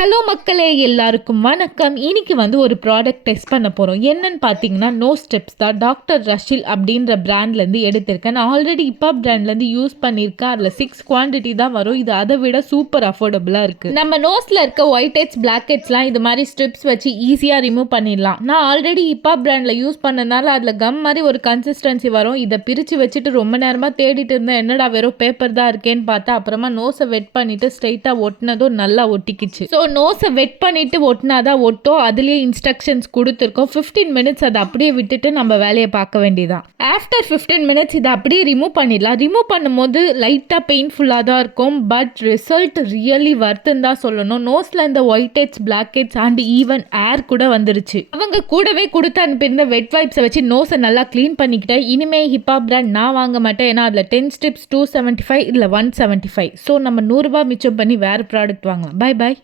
Hello மக்களே, எல்லாருக்கும் வணக்கம். இன்னைக்கு ஒரு ப்ராடக்ட் டெஸ்ட் பண்ண போகிறோம். என்னன்னு பார்த்தீங்கன்னா நோ ஸ்டெப்ஸ் தான். டாக்டர் ரஷில் அப்படின்ற பிராண்ட்லேருந்து எடுத்திருக்கேன். நான் ஆல்ரெடி இப்போ பிராண்ட்லேருந்து யூஸ் பண்ணியிருக்கேன். அதில் 6 குவான்டிட்டி தான் வரும். இது அதை விட சூப்பர் அஃபோர்டபுளாக இருக்குது. நம்ம நோஸில் இருக்க ஒயிட் ஹெட்ஸ் பிளாக் ஹெட்ஸ்லாம் இது மாதிரி ஸ்ட்ரிப்ஸ் வச்சு ஈஸியாக ரிமூவ் பண்ணிடலாம். நான் ஆல்ரெடி இப்போ பிராண்டில் யூஸ் பண்ணனால அதில் கம் மாதிரி ஒரு கன்சிஸ்டன்சி வரும். இதை பிரித்து வச்சுட்டு ரொம்ப நேரமாக தேடிட்டு இருந்தேன். என்னடா வெறும் பேப்பர் தான் இருக்கேன்னு பார்த்தா அப்புறமா நோஸை வெட் பண்ணிவிட்டு ஸ்ட்ரைட்டாக ஒட்டினதும் நல்லா ஒட்டிக்கிச்சு. ஸோ நோஸை வெட் பண்ணிவிட்டு ஒட்டினாதான் ஒட்டும். அதுலேயே இன்ஸ்ட்ரக்ஷன்ஸ் கொடுத்துருக்கோம். 15 மினிட்ஸ் அதை அப்படியே விட்டுட்டு நம்ம வேலையை பார்க்க வேண்டியதான். ஆஃப்டர் 15 மினிட்ஸ் இதை அப்படியே ரிமூவ் பண்ணிடலாம். ரிமூவ் பண்ணும்போது லைட்டாக பெயின்ஃபுல்லாக தான் இருக்கும். பட் ரிசல்ட் ரியலி வர்த்துன்னு தான் சொல்லணும். நோஸில் இந்த whiteheads blackheads and even hair கூட வந்துருச்சு. அவங்க கூடவே கொடுத்து அனுப்பியிருந்த வெட் வைப்ஸை வச்சு நோஸை நல்லா க்ளீன் பண்ணிக்கிட்டேன். இனிமே ஹிப்பாப் பிராண்ட் நான் வாங்க மாட்டேன். ஏன்னா அதில் 10 ஸ்ட்ரிப்ஸ் 275 இல்லை 175. ஸோ நம்ம 100 ரூபாய் மிச்சம் பண்ணி வேறு ப்ராடக்ட் வாங்கலாம். Bye bye.